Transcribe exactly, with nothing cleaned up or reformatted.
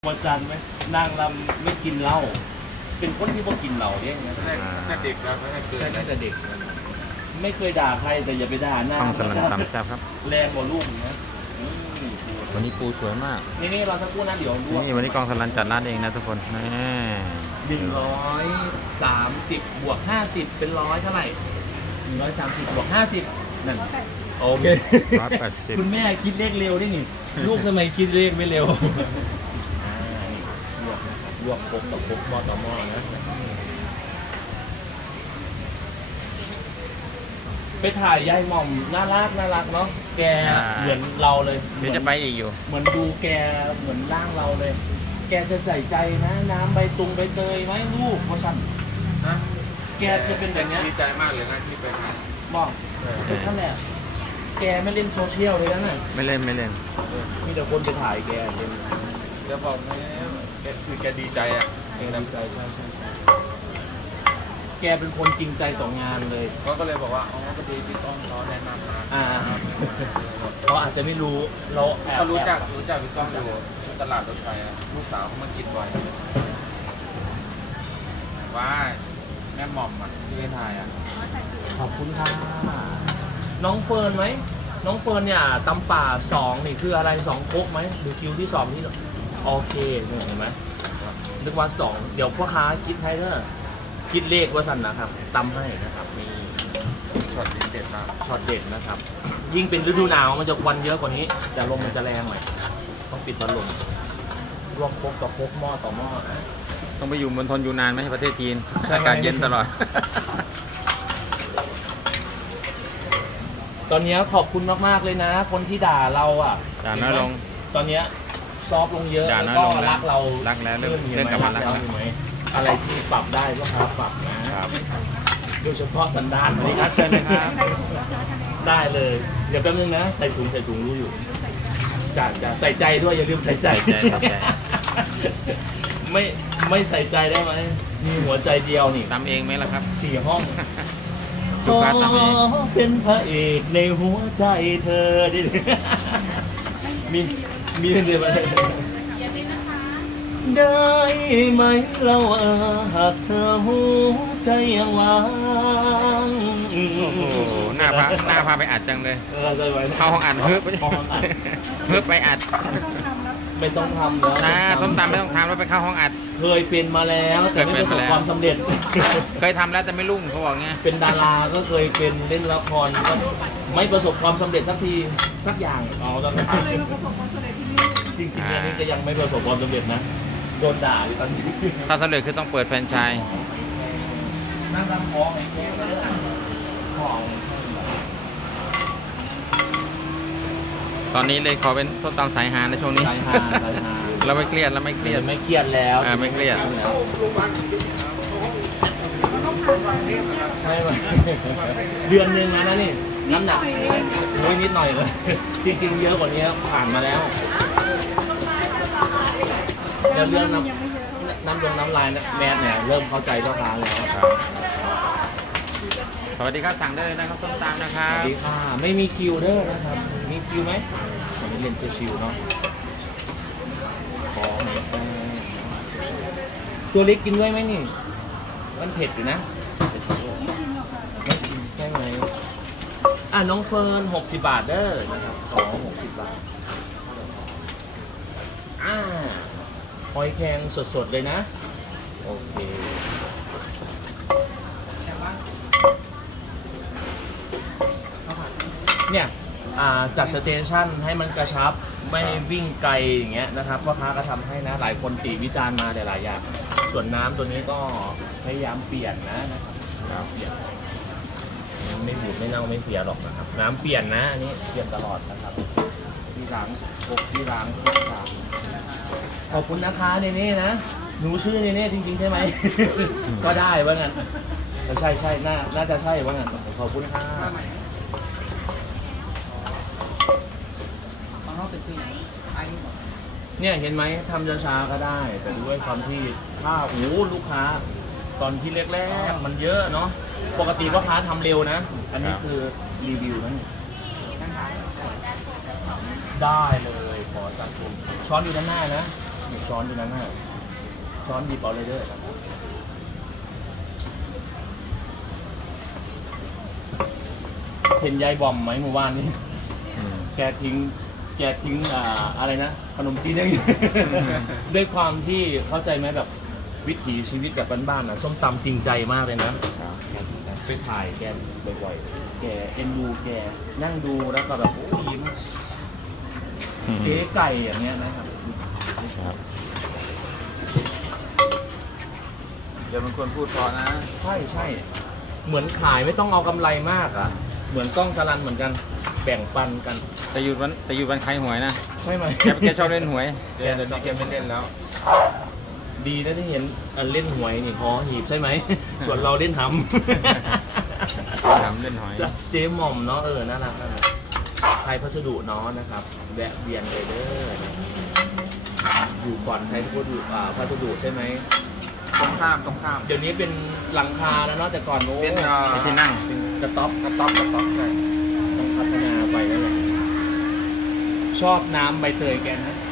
วันจันทร์ไหมนางรำไม่กินเหล้าเป็นคนที่บ่กินเหล้าเนี่ยนะตั้งแต่เด็กแล้วตั้งแต่เกิดใช่ตั้งแต่เด็กไม่เคยด่าใครแต่อย่าไปด่าหน้าต้องสลัดตำแซ่บครับแรงกว่าลูกนะอืมวันนี้ปูสวยมากนี่นี่เราสักครู่นะเดี๋ยวดูนี่วันนี้กองสลันจัดร้านเองนะทุกคนแม่หนึ่งร้อยสามสิบบวกห้าสิบเป็นร้อยเท่าไหร่หนึ่งร้อยสามสิบบวกห้าสิบนั่นโอเคร้อยแปดสิบคุณแม่คิดเลขเร็วได้นี่ลูกทำไมคิดเลขไม่เร็วอ่านี่ลวกนะครับลวกครกต่อครกหม้อต่อหม้อนะไปถ่ายยายหม่อมน่ารักน่ารักเนาะแกเหมือนเราเลยเดี๋ยวจะไปอีกอยู่เหมือนดูแกเหมือนร่างเราเลย แกจะใส่ใจนะน้ำใบตุงใบเตยไหมลูกเพราะฉันนะแกจะเป็นแบบเนี้ยดีใจมากเลยนะที่ไปถ่ายบอกเออเป็นขั้นแหละแกไม่เล่นโซเชียลเลยนะน่ะไม่เล่นไม่เล่นมีแต่คนไปถ่ายแกเล่นเดี๋ยวบอกนะแกคือแกดีใจอ่ะแกดีใจใช่ใช่ใช่แกเป็นคนจริงใจต่องานเลยเขาก็เลยบอกว่าอ๋อพอดีพี่ต้นเขาแนะนำมาอ่า เขาอาจจะไม่รู้เราแอบเขารู้จักรู้จักพี่ต้นอยู่ที่ตลาดรถไฟอะลูกสาวเขามากินบ่อยว้าแม่หม่อมอ่ะที่ไปถ่ายอ่ะขอบคุณค่ะน้องเฟิร์นไหมน้องเฟิร์นเนี่ยตำป่าสองนี่คืออะไรสองโคกไหมหรือคิวที่สองที่โอเคเนี่ยเห็นไหมนึกว่าสองเดี๋ยวพ่อค้าคิดให้เด้อคิดเลขว่าสั่นนะครับตำให้นะครับนี่ช็อตนี้เด็ดมากช็อตเด็ดนะครับ ยิ่งเป็นฤดูหนาวมันจะควันเยอะกว่านี้ แต่ลมมันจะแรงหน่อยต้องปิดพัดลมรวมโคกต่อโคกหม้อต่อหม้อนะต้องไปอยู่มณฑลยูนานไหมประเทศจีนอากาศเย็นตลอดตอนนี้ขอบคุณมากๆเลยนะ คนที่ด่าเราอ่ะด่าน้อยลงตอนเนี้ยซอฟต์ลงเยอะด่าแล้วน้อยก็ลงแล้วรักเรารักแล้วเริ่มห็นไหเริ่มกลับมารักแล้วเห็นไหมอะไรที่ปรับได้ก็ครับปรับนะครับ โดยเฉพาะสันดานสวัสดีครับเชิญเลยครับได้เลย เดี๋ยวแป๊บนึงนะใส่ถุงใส่ถุงรู้อยู่จะจะใส่ใจด้วยอย่าลืมใส่ใจใส่ใจใส่ใจไม่ไม่ใส่ใจได้ไหมมีหัวใจเดียวนี่ตำเองไหมล่ะครับสี่ห้องทุกร้านทำเองขอเป็นพระเอกในหัวใจเธอดิมีมีเดียวไหมได้ไหมเราหากเธอหัวใจยังว่างโอ้โหหน้าพาหน้าพาไปอัดจังเลยเราจะไว้เข้าห้องอัดเพิ่ไปห้องอัดเพิ่ไปอัดไม่ต้องทำแล้วนะต้มตำไม่ต้องทำแล้วไปเข้าห้องอัดเคยเป็นมาแล้วแต่ไม่ประสบความสำเร็จเคยทำแล้วแต่ไม่รุ่งเขาบอกเงี้ยเป็นดาราก็เคยเป็นเล่นละครก็ไม่ประสบความสำเร็จสักทีสักอย่างอ๋อตอนนั้นจริงๆอันนี้ก็ยังไม่ประสบความสำเร็จนะโดนด่าอยู่ตอนนี้ถ้าสำเร็จคือต้องเปิดแฟรนไชส์นั่งรำของไอ้แค่ก็ได้ของตอนนี้เลยขอเป็นส้มตำสายหาในช่วงนี้สายฮาสายฮาเราไม่เครียดเราไม่เครียดไม่เครียดแล้วอ่าไม่เครียดแล้วใช่ไหมเดือนหนึ่งนะนะนี่น้ำหนักโอ้ยนิดหน่อยเลยจริงๆเยอะกว่านี้ผ่านมาแล้วเดี๋ยวเรื่องน้ำน้ำดงน้ำลายแมสเนี่ยเริ่มเข้าใจพ่อค้าแล้วครับสวัสดีครับสั่งได้เลยนะครับส้มตำนะครัสบวัสดีค่ะไม่มีคิวเด้อนะครับมีคิวไหมผมเรียนชิวๆเนาะขอหน่อยครับตัวเล็กกินด้วยไหมนี่มันเผ็ดอยู่นะไม่กินใช่ไหมอ่ะน้องเฟิร์นหกสิบบาทเด้อนะครับขอหกสิบบาทอ่าหอยแครงสดๆเลยนะโอเคเนี่ยอ่าจัดสเตชันให้มันกระชับไม่วิ่งไกลอย่างเงี้ยนะครับพ่อค้าก็ทำให้นะหลายคนติวิจารณ์มาหลายๆอย่างส่วนน้ำตัวนี้ก็พยายามเปลี่ยนนะนะครับน้ำเปลี่ยนไม่บูดไม่เน่าไม่เสียหรอกนะครับน้ำเปลี่ยนนะอันนี้เปลี่ยนตลอดนะครับที่ล้างพกที่ล้างทุกครั้งขอบคุณนะคะเนเน่นะหนูชื่อเนเน่จริงๆใช่ไหม ก็ได้ว่างั้นใช่ใช่น่าน่าจะใช่ว่างั้นขอบคุณค่ะเนี่ยเห็นไหมทำช้าๆก็ได้ แต่ด้วยความที่ถ้าโอ้ลูกค้า ตอนที่แรกๆมันเยอะเนาะปกติพ่อค้าทำเร็วนะ อันนี้คือรีวิวนั่นได้เลยขอจัดชมช้อนอยู่ด้านหน้านะช้อนอยู่นั้นน่ะช้อนหยิบเอาเลยเด้อครับเห็นยายบอมไหมเมื่อวานนี้อืมแกทิ้ง แกทิ้งอ่าอะไรนะ ขนมจีนอย่างนี้ ด้วยความที่เข้าใจไหมแบบวิถีชีวิตแบบบ้านๆนะส้มตำจริงใจมากเลยนะไปถ่ายแกบ่อยๆ แกเอ็นดูแกนั่งดูแล้วก็แบบโอ้ยยิ้มอืมเจ๊ไก่อย่างเงี้ยนะครับครับเดี๋ยวมันควรพูดพอนะใช่ใช่เหมือนขายไม่ต้องเอากำไรมากอ่ะ เหมือนกล้องสลันเหมือนกัน แบ่งปันกันแต่หยุดวันแต่หยุดวันขายหวยนะใช่ไหมแกแกชอบเล่นหวยเดี๋ยวเดี๋ยวนี้แกไม่เล่นแล้วดีนะที่เห็นเอ่อเล่นหวยนี่พอหีบใช่ไหม ส่วนเราเล่นหำทำเล่นหวยจะเจ๊หม่อมเนาะเออน่ารักน่ารักไทยพัสดุเนาะนะครับแวะเวียนเลยเด้ออยู่ก่อนไทยพัสดุอ่าพัสดุใช่ไหมตรงข้ามตรงข้ามเดี๋ยวนี้เป็นหลังคาแล้วเนาะแต่ก่อนโอ้เป็นเอ่อไอ้ที่นั่งเป็นกระต๊อบกระต๊อบกระต๊อบใช่ต้องพัฒนาไปแล้วแหละชอบน้ำใบเตยแกนะ